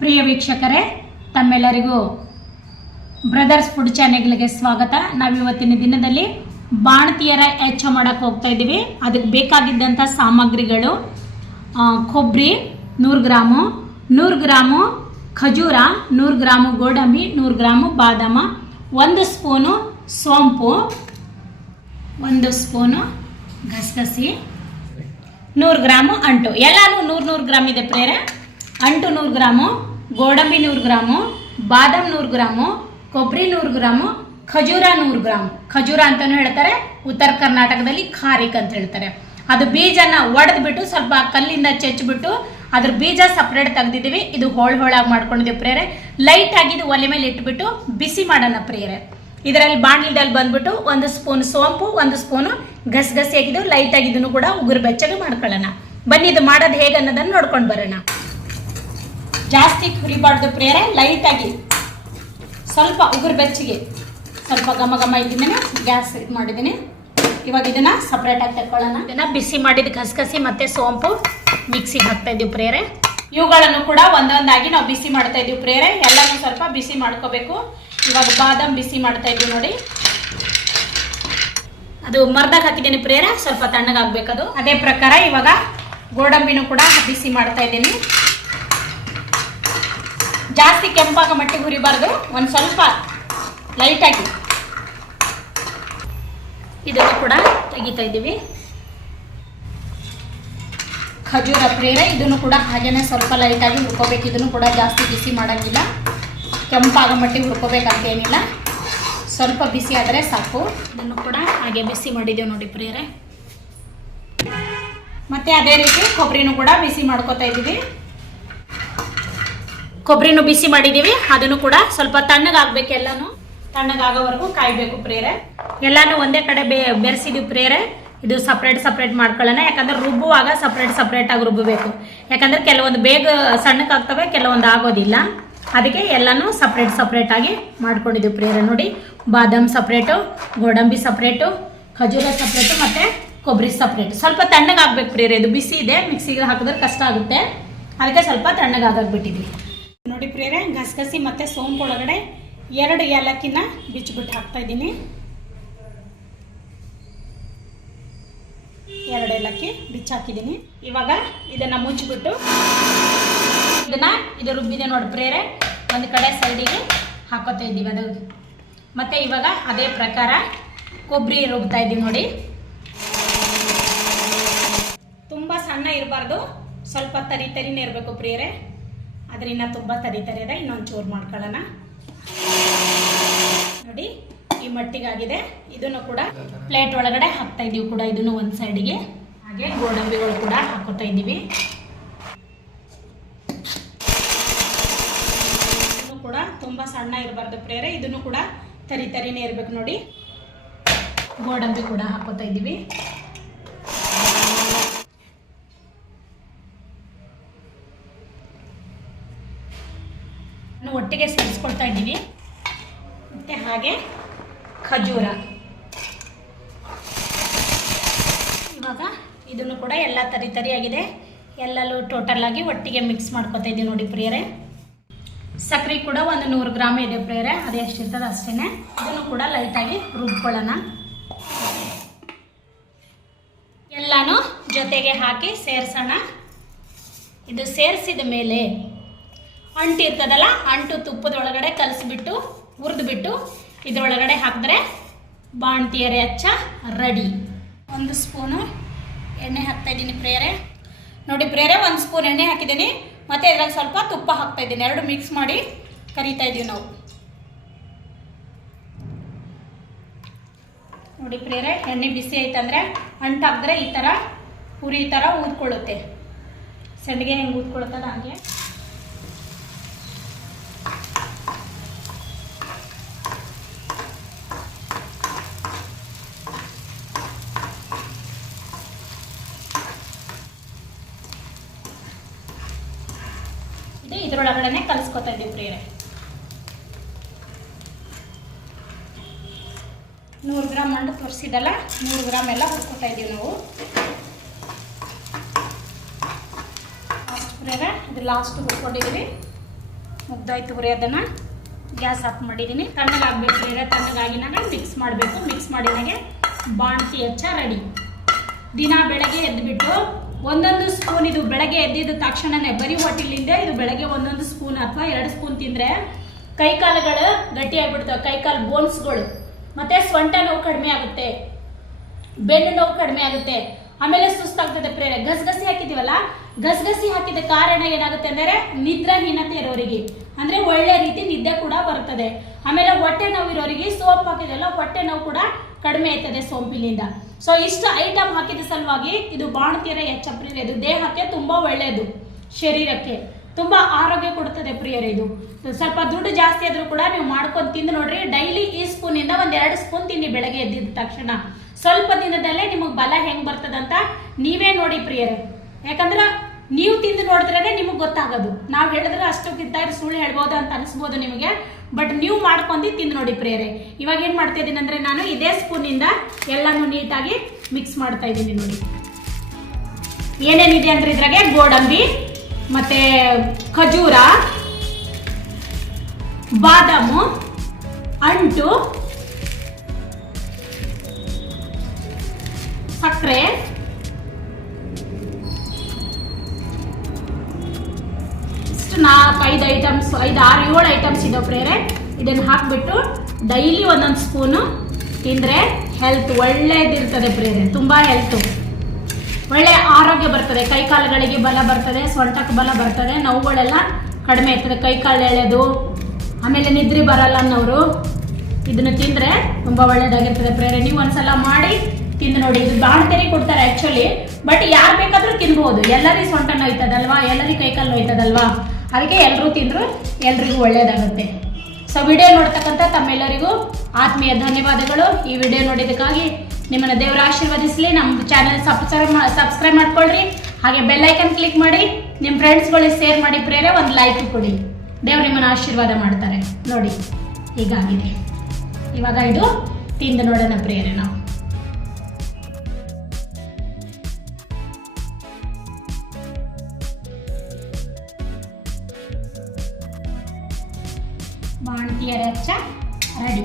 ಪ್ರಿಯ ವೀಕ್ಷಕರೇ, ತಮ್ಮೆಲ್ಲರಿಗೂ brothers food ಚಾನೆಲ್ಗೆ ಸ್ವಾಗತ. ನಾವಿವತ್ತಿನ ದಿನದಲ್ಲಿ ಬಾಣತಿಯರ ಹೆಚ್ಚ ಮಾಡಕ್ಕೆ ಹೋಗ್ತಾ ಇದ್ದೀವಿ. ಅದಕ್ಕೆ ಬೇಕಾಗಿದ್ದಂಥ ಸಾಮಗ್ರಿಗಳು ಕೊಬ್ಬರಿ 100 ಗ್ರಾಮು, 100 ಗ್ರಾಮು ಖಜೂರ, 100 ಗ್ರಾಮು ಗೋಡಂಬಿ, 100 ಗ್ರಾಮು ಬಾದಾಮ, 1 ಸ್ಪೂನು ಸೋಂಪು, 1 ಸ್ಪೂನು ಗಸಗಸಿ, 100 ಗ್ರಾಮು ಅಂಟು. ಎಲ್ಲಾನು 100 ಗ್ರಾಮ್ ಇದೆ ಪ್ರೇರೆ. ಅಂಟು 100 ಗ್ರಾಮು, ಗೋಡಂಬಿ 100 ಗ್ರಾಮು, ಬಾದಾಮ್ 100 ಗ್ರಾಮು, ಕೊಬ್ಬರಿ 100 ಗ್ರಾಮು, ಖಜೂರ 100 ಗ್ರಾಮು. ಖಜೂರ ಅಂತಲೂ ಹೇಳ್ತಾರೆ, ಉತ್ತರ ಕರ್ನಾಟಕದಲ್ಲಿ ಖಾರಿಕ್ ಅಂತ ಹೇಳ್ತಾರೆ. ಅದು ಬೀಜನ ಒಡೆದ್ಬಿಟ್ಟು ಸ್ವಲ್ಪ ಕಲ್ಲಿಂದ ಚೆಚ್ಚಿಬಿಟ್ಟು ಅದ್ರ ಬೀಜ ಸಪ್ರೇಟ್ ತೆಗೆದಿದ್ದೀವಿ. ಇದು ಹೋಳಾಗಿ ಮಾಡ್ಕೊಂಡಿದ್ದೀವಿ ಪ್ರೇರೆ. ಲೈಟ್ ಆಗಿದ್ದು ಒಲೆ ಮೇಲೆ ಇಟ್ಬಿಟ್ಟು ಬಿಸಿ ಮಾಡೋಣ ಪ್ರೇರೆ. ಇದರಲ್ಲಿ ಬಾಣಲಿದಲ್ಲಿ ಬಂದ್ಬಿಟ್ಟು 1 ಸ್ಪೂನ್ ಸೋಂಪು, 1 ಸ್ಪೂನು ಗಸಗಸಿ ಆಗಿದ್ದು ಲೈಟ್ ಆಗಿದ್ದನ್ನು ಕೂಡ ಉಗುರು ಬೆಚ್ಚಗೆ ಮಾಡ್ಕೊಳ್ಳೋಣ. ಬನ್ನಿ, ಇದು ಮಾಡೋದು ಹೇಗೆ ಅನ್ನೋದನ್ನು ನೋಡ್ಕೊಂಡು ಬರೋಣ. ಜಾಸ್ತಿ ಹುರಿಬಾರ್ದು ಪ್ರೇರೆ, ಲೈಟಾಗಿ ಸ್ವಲ್ಪ ಉಗುರು ಬೆಚ್ಚಗೆ, ಸ್ವಲ್ಪ ಘಮ ಘಮ ಇದ್ದೀನಿ. ಗ್ಯಾಸ್ ಇದು ಮಾಡಿದ್ದೀನಿ. ಇವಾಗ ಇದನ್ನು ಸಪ್ರೇಟಾಗಿ ತಗೊಳ್ಳೋಣ. ಇದನ್ನು ಬಿಸಿ ಮಾಡಿದ ಗಸಗಸಿ ಮತ್ತು ಸೋಂಪು ಮಿಕ್ಸಿಗೆ ಹಾಕ್ತಾ ಇದ್ದೀವಿ ಪ್ರೇರೆ. ಇವುಗಳನ್ನು ಕೂಡ ಒಂದೊಂದಾಗಿ ನಾವು ಬಿಸಿ ಮಾಡ್ತಾ ಇದ್ದೀವಿ ಪ್ರೇರೆ. ಎಲ್ಲನೂ ಸ್ವಲ್ಪ ಬಿಸಿ ಮಾಡ್ಕೋಬೇಕು. ಇವಾಗ ಬಾದಾಮ್ ಬಿಸಿ ಮಾಡ್ತಾ ಇದ್ದೀವಿ ನೋಡಿ. ಅದು ಮರ್ದಾಗ ಹಾಕಿದ್ದೀನಿ ಪ್ರೇರೆ, ಸ್ವಲ್ಪ ತಣ್ಣಗಾಗಬೇಕದು. ಅದೇ ಪ್ರಕಾರ ಇವಾಗ ಗೋಡಂಬಿನೂ ಕೂಡ ಬಿಸಿ ಮಾಡ್ತಾ ಇದ್ದೀನಿ. ಜಾಸ್ತಿ ಕೆಂಪಾಗ ಮಟ್ಟಿಗೆ ಹುರಿಬಾರ್ದು, ಒಂದು ಸ್ವಲ್ಪ ಲೈಟಾಗಿ. ಇದನ್ನು ಕೂಡ ತೆಗಿತಾ ಇದ್ದೀವಿ. ಖಜೂರ ಪ್ರೇರೆ, ಇದನ್ನು ಕೂಡ ಹಾಗೇನೆ ಸ್ವಲ್ಪ ಲೈಟಾಗಿ ಹುರ್ಕೋಬೇಕು. ಇದನ್ನು ಕೂಡ ಜಾಸ್ತಿ ಬಿಸಿ ಮಾಡೋಂಗಿಲ್ಲ, ಕೆಂಪಾಗ ಮಟ್ಟಿಗೆ ಹುರ್ಕೋಬೇಕಂತೇನಿಲ್ಲ, ಸ್ವಲ್ಪ ಬಿಸಿ ಆದರೆ ಸಾಕು. ಇದನ್ನು ಕೂಡ ಹಾಗೆ ಬಿಸಿ ಮಾಡಿದ್ದೇವೆ ನೋಡಿ ಪ್ರೇರೆ. ಮತ್ತು ಅದೇ ರೀತಿ ಕೊಬ್ಬರಿನೂ ಕೂಡ ಬಿಸಿ ಮಾಡ್ಕೋತಾ ಇದ್ದೀವಿ. ಕೊಬ್ಬರಿನೂ ಬಿಸಿ ಮಾಡಿದ್ದೀವಿ. ಅದನ್ನು ಕೂಡ ಸ್ವಲ್ಪ ತಣ್ಣಗಾಗಬೇಕು. ಎಲ್ಲನೂ ತಣ್ಣಗಾಗೋವರೆಗೂ ಕಾಯಬೇಕು ಪ್ರೇರೆ. ಎಲ್ಲನೂ ಒಂದೇ ಕಡೆ ಬೆರೆಸಿದ್ದೀವಿ ಪ್ರೇರೆ. ಇದು ಸಪ್ರೇಟ್ ಮಾಡ್ಕೊಳ್ಳೋಣ. ಯಾಕಂದ್ರೆ ರುಬ್ಬುವಾಗ ಸಪ್ರೇಟಾಗಿ ರುಬ್ಬಬೇಕು. ಯಾಕಂದರೆ ಕೆಲವೊಂದು ಬೇಗ ಸಣ್ಣಕ್ಕಾಗ್ತವೆ, ಕೆಲವೊಂದು ಆಗೋದಿಲ್ಲ. ಅದಕ್ಕೆ ಎಲ್ಲನೂ ಸಪ್ರೇಟಾಗಿ ಮಾಡ್ಕೊಂಡಿದ್ದೀವಿ ಪ್ರೇರೆ ನೋಡಿ. ಬಾದಾಮ್ ಸಪ್ರೇಟು, ಗೋಡಂಬಿ ಸಪ್ರೇಟು, ಖಜೂರ ಸಪ್ರೇಟು ಮತ್ತು ಕೊಬ್ಬರಿ ಸಪ್ರೇಟ್. ಸ್ವಲ್ಪ ತಣ್ಣಗಾಗಬೇಕು ಪ್ರೇರೆ. ಇದು ಬಿಸಿ ಇದೆ, ಮಿಕ್ಸಿಗೆ ಹಾಕಿದ್ರೆ ಕಷ್ಟ ಆಗುತ್ತೆ. ಅದಕ್ಕೆ ಸ್ವಲ್ಪ ತಣ್ಣಗಾಗ್ಬಿಟ್ಟಿದ್ವಿ ನೋಡಿ ಪ್ರೇರೆ. ಗಸಗಸಿ ಮತ್ತು ಸೋಂಪು ಒಳಗಡೆ 2 ಏಲಕ್ಕಿನ ಬಿಚ್ಚಿಬಿಟ್ಟು ಹಾಕ್ತಾ ಇದ್ದೀನಿ. 2 ಏಲಕ್ಕಿ ಬಿಚ್ಚಾಕಿದ್ದೀನಿ. ಇವಾಗ ಇದನ್ನು ಮುಚ್ಚಿಬಿಟ್ಟು ಇದು ರುಬ್ಬಿದೆ ನೋಡಿ ಪ್ರೇರೆ, ಒಂದು ಕಡೆ ಸೈಡಿಗೆ ಹಾಕೋತಾ ಇದ್ದೀವಿ ಅದು. ಮತ್ತು ಇವಾಗ ಅದೇ ಪ್ರಕಾರ ಕೊಬ್ಬರಿ ರುಬ್ತಾ ಇದ್ದೀವಿ ನೋಡಿ. ತುಂಬ ಸಣ್ಣ ಇರಬಾರ್ದು, ಸ್ವಲ್ಪ ತರಿನೇ ಇರಬೇಕು ಪ್ರೇರೆ. ಅದರಿಂದ ತುಂಬ ತರಿ ಇದೆ. ಇನ್ನೊಂದು ಚೂರು ಮಾಡ್ಕೊಳ್ಳೋಣ ನೋಡಿ. ಈ ಮಟ್ಟಿಗಾಗಿದೆ. ಇದನ್ನು ಕೂಡ ಪ್ಲೇಟ್ ಒಳಗಡೆ ಹಾಕ್ತಾ ಇದ್ದೀವಿ ಕೂಡ. ಇದನ್ನು ಒಂದು ಸೈಡಿಗೆ. ಹಾಗೆ ಗೋಡಂಬಿಗಳು ಕೂಡ ಹಾಕೋತಾ ಇದ್ದೀವಿ. ಇದನ್ನು ಕೂಡ ತುಂಬ ಸಣ್ಣ ಇರಬಾರ್ದು ಪ್ರೇರೆ. ಇದನ್ನು ಕೂಡ ತರಿನೇ ಇರಬೇಕು ನೋಡಿ. ಗೋಡಂಬಿ ಕೂಡ ಹಾಕೋತಾ ಇದ್ದೀವಿ. ಒಟ್ಟಿಗೆ ಸೇರಿಸ್ಕೊಳ್ತಾ ಇದ್ದೀವಿ. ಮತ್ತು ಹಾಗೆ ಖಜೂರ. ಇವಾಗ ಇದನ್ನು ಕೂಡ ಎಲ್ಲ ತರಿಯಾಗಿದೆ. ಎಲ್ಲಲ್ಲೂ ಟೋಟಲಾಗಿ ಒಟ್ಟಿಗೆ ಮಿಕ್ಸ್ ಮಾಡ್ಕೊತಾ ಇದ್ದೀವಿ ನೋಡಿ ಪ್ರಿಯರೇ. ಸಕ್ಕರೆ ಕೂಡ ಒಂದು 100 ಗ್ರಾಮ್ ಇದೆ ಪ್ರಿಯರೇ. ಅದು ಎಷ್ಟಿರ್ತದೆ ಅಷ್ಟೇ. ಇದನ್ನು ಕೂಡ ಲೈಟಾಗಿ ರುಬ್ಕೊಳ್ಳೋಣ. ಎಲ್ಲನೂ ಜೊತೆಗೆ ಹಾಕಿ ಸೇರಿಸೋಣ. ಇದು ಸೇರಿಸಿದ ಮೇಲೆ ಅಂಟು ಇರ್ತದಲ್ಲ, ಅಂಟು ತುಪ್ಪದೊಳಗಡೆ ಕಲಸಿಬಿಟ್ಟು ಹುರಿದ್ಬಿಟ್ಟು ಇದರೊಳಗಡೆ ಹಾಕಿದ್ರೆ ಬಾಣತಿಯರೆ ಅಚ್ಚ ರೆಡಿ. 1 ಸ್ಪೂನು ಎಣ್ಣೆ ಹಾಕ್ತಾ ಇದ್ದೀನಿ ಪ್ರೇರೆ ನೋಡಿ. ಪ್ರೇರೆ 1 ಸ್ಪೂನ್ ಎಣ್ಣೆ ಹಾಕಿದ್ದೀನಿ. ಮತ್ತು ಇದ್ರಾಗ ಸ್ವಲ್ಪ ತುಪ್ಪ ಹಾಕ್ತಾ ಇದ್ದೀನಿ. 2 ಮಿಕ್ಸ್ ಮಾಡಿ ಕರಿತಾ ಇದ್ದೀವಿ ನಾವು ನೋಡಿ ಪ್ರೇರೆ. ಎಣ್ಣೆ ಬಿಸಿ ಆಯ್ತಂದರೆ ಅಂಟು ಹಾಕಿದ್ರೆ ಈ ಥರ ಪುರಿ ಥರ ಊದ್ಕೊಳ್ಳುತ್ತೆ. ಸಂಡಿಗೆ ಹೆಂಗೆ ಊದ್ಕೊಳ್ತದ ಹಾಗೆ. ಇದರೊಳಗಡೆ ಕಲಿಸ್ಕೊತಾ ಇದ್ದೀವಿ ಪ್ರಿಯರೇ. 100 ಗ್ರಾಮ್ ಅಂಟು ತೋರಿಸಿದಲ್ಲ, 100 ಗ್ರಾಮ್ ಎಲ್ಲ ಹುರ್ಕೊತಾ ಇದ್ದೀವಿ ನಾವು. ಇದು ಲಾಸ್ಟ್ ಹುರ್ಕೊಂಡಿದ್ದೀವಿ. ಮುಗ್ದಾಯ್ತು ಹುರಿ. ಅದನ್ನು ಗ್ಯಾಸ್ ಆಫ್ ಮಾಡಿದ್ದೀನಿ. ತಣ್ಣಗಾಗಬೇಕು. ತಣ್ಣಗಾಗಿನಾಗ ಮಿಕ್ಸ್ ಮಾಡಬೇಕು. ಮಿಕ್ಸ್ ಮಾಡಿನಾಗೆ ಬಾಣತಿ ಹೆಚ್ಚ ರೆಡಿ. ದಿನ ಬೆಳಗ್ಗೆ ಎದ್ದುಬಿಟ್ಟು ಒಂದೊಂದು ಸ್ಪೂನ್, ಇದು ಬೆಳಗ್ಗೆ ಎದ್ದಿದ್ದ ತಕ್ಷಣನೇ ಬರೀ ಹೊಟ್ಟಿಲಿಂದ ಇದು ಬೆಳಗ್ಗೆ ಒಂದೊಂದು ಸ್ಪೂನ್ ಅಥವಾ 2 ಸ್ಪೂನ್ ತಿಂದರೆ ಕೈಕಾಲುಗಳು ಗಟ್ಟಿಯಾಗಿಬಿಡ್ತವೆ. ಕೈಕಾಲು ಬೋನ್ಸ್ಗಳು ಮತ್ತು ಸೊಂಟ ನೋವು ಕಡಿಮೆ ಆಗುತ್ತೆ, ಬೆನ್ನು ನೋವು ಕಡಿಮೆ ಆಗುತ್ತೆ. ಆಮೇಲೆ ಸುಸ್ತಾಗ್ತದೆ ಪ್ರೇರೆ. ಗಸಗಸಿ ಹಾಕಿದ್ದೀವಲ್ಲ, ಗಸಗಸಿ ಹಾಕಿದ ಕಾರಣ ಏನಾಗುತ್ತೆ ಅಂದರೆ ನಿದ್ರಾಹೀನತೆ ಇರೋರಿಗೆ ಅಂದರೆ ಒಳ್ಳೆ ರೀತಿ ನಿದ್ದೆ ಕೂಡ ಬರ್ತದೆ. ಆಮೇಲೆ ಹೊಟ್ಟೆ ನೋವು ಇರೋರಿಗೆ ಸೋಂಪು ಹಾಕಿದೆಲ್ಲ ಹೊಟ್ಟೆ ನೋವು ಕೂಡ ಕಡಿಮೆ ಆಯ್ತದೆ ಸೋಂಪಿನಿಂದ. ಸೊ ಇಷ್ಟು ಐಟಮ್ ಹಾಕಿದ ಸಲುವಾಗಿ ಇದು ಬಾಣತಿಯರ ಹೆಚ್ಚ ಪ್ರಿಯರೇ. ಇದು ದೇಹಕ್ಕೆ ತುಂಬ ಒಳ್ಳೆಯದು, ಶರೀರಕ್ಕೆ ತುಂಬ ಆರೋಗ್ಯ ಕೊಡ್ತದೆ ಪ್ರಿಯರೇ. ಇದು ಸ್ವಲ್ಪ ದುಡ್ಡು ಜಾಸ್ತಿ ಆದರೂ ಕೂಡ ನೀವು ಮಾಡ್ಕೊಂಡು ತಿಂದು ನೋಡ್ರಿ. ಡೈಲಿ ಈ ಸ್ಪೂನಿಂದ 1-2 ಸ್ಪೂನ್ ತಿನ್ನಿ ಬೆಳಗ್ಗೆ ಎದ್ದಿದ್ದ ತಕ್ಷಣ. ಸ್ವಲ್ಪ ದಿನದಲ್ಲೇ ನಿಮಗೆ ಬಲ ಹೆಂಗೆ ಬರ್ತದಂತ ನೀವೇ ನೋಡಿ ಪ್ರಿಯರೇ. ಯಾಕಂದ್ರೆ ನೀವು ತಿಂದು ನೋಡಿದ್ರೇ ನಿಮಗೆ ಗೊತ್ತಾಗೋದು. ನಾವು ಹೇಳಿದ್ರೆ ಅಷ್ಟು ಕಿತ್ತಾಗಿ ಸುಳ್ಳು ಹೇಳ್ಬೋದು ಅಂತ ಅನಿಸ್ಬೋದು ನಿಮಗೆ, ಬಟ್ ನೀವು ಮಾಡ್ಕೊಂಡು ತಿಂದು ನೋಡಿ ಪ್ರಿಯರೇ. ಇವಾಗ ಏನು ಮಾಡ್ತಾ ಇದ್ದೀನಿ ಅಂದರೆ ನಾನು ಇದೇ ಸ್ಪೂನಿಂದ ಎಲ್ಲನೂ ನೀಟಾಗಿ ಮಿಕ್ಸ್ ಮಾಡ್ತಾ ಇದ್ದೀನಿ. ನೋಡಿ ಏನೇನಿದೆ ಅಂದರೆ ಇದ್ರಾಗೆ ಗೋಡಂಬಿ ಮತ್ತು ಖಜೂರ, ಬಾದಾಮು, ಅಂಟು, ಸಕ್ಕರೆ, ಇಷ್ಟು 4-5 ಐಟಮ್ಸ್, 5-6-7 ಐಟಮ್ಸ್ ಇದಾವೆ ಪ್ರೇರೆ. ಇದನ್ನು ಹಾಕಿಬಿಟ್ಟು ಡೈಲಿ ಒಂದೊಂದು ಸ್ಪೂನು ತಿಂದರೆ ಹೆಲ್ತ್ ಒಳ್ಳೇದಿರ್ತದೆ ಪ್ರೇರೆ. ತುಂಬ ಹೆಲ್ತು, ಒಳ್ಳೆ ಆರೋಗ್ಯ ಬರ್ತದೆ. ಕೈಕಾಲುಗಳಿಗೆ ಬಲ ಬರ್ತದೆ, ಸೊಂಟಕ್ಕೆ ಬಲ ಬರ್ತದೆ, ನೋವುಗಳೆಲ್ಲ ಕಡಿಮೆ ಇರ್ತದೆ. ಕೈಕಾಲು ಎಳೆದು ಆಮೇಲೆ ನಿದ್ರೆ ಬರಲ್ಲ ಅನ್ನೋರು ಇದನ್ನು ತಿಂದರೆ ತುಂಬ ಒಳ್ಳೇದಾಗಿರ್ತದೆ ಪ್ರೇರೆ. ನೀವು ಒಂದ್ಸಲ ಮಾಡಿ ತಿಂದು ನೋಡಿ. ಇದು ಬಾಣತೆರಿ ಕೊಡ್ತಾರೆ ಆ್ಯಕ್ಚುಲಿ, ಬಟ್ ಯಾರು ಬೇಕಾದರೂ ತಿನ್ಬೋದು. ಎಲ್ಲರಿಗೂ ಸೊಂಟ ನೋಯ್ತದಲ್ವಾ, ಎಲ್ಲರಿಗೂ ಕೈಕಾಲು ನೋಯ್ತದಲ್ವಾ, ಅದಕ್ಕೆ ಎಲ್ಲರೂ ತಿಂದರೂ ಎಲ್ರಿಗೂ ಒಳ್ಳೇದಾಗುತ್ತೆ. ಸೊ ವಿಡಿಯೋ ನೋಡ್ತಕ್ಕಂಥ ತಮ್ಮೆಲ್ಲರಿಗೂ ಆತ್ಮೀಯ ಧನ್ಯವಾದಗಳು. ಈ ವಿಡಿಯೋ ನೋಡಿದ್ದಕ್ಕಾಗಿ ನಿಮ್ಮನ್ನು ದೇವರ ಆಶೀರ್ವದಿಸಲಿ. ನಮ್ಮ ಚಾನಲ್ ಸಬ್ಸ್ಕ್ರೈಬ್ ಮಾಡ್ಕೊಳ್ರಿ. ಹಾಗೆ ಬೆಲ್ ಐಕನ್ ಕ್ಲಿಕ್ ಮಾಡಿ ನಿಮ್ಮ ಫ್ರೆಂಡ್ಸ್ಗಳಿಗೆ ಶೇರ್ ಮಾಡಿ ಪ್ರೇರೆ. ಒಂದು ಲೈಕ್ ಕೊಡಿ. ದೇವ್ರು ನಿಮ್ಮನ್ನು ಆಶೀರ್ವಾದ ಮಾಡ್ತಾರೆ. ನೋಡಿ ಹೀಗಾಗಿದೆ. ಇವಾಗ ಇದು ತಿಂದು ನೋಡೋಣ ಪ್ರೇರೆ. ನಾವು ಬಾಣತಿಯರ ಹೆಚ್ಚ ರೆಡಿ.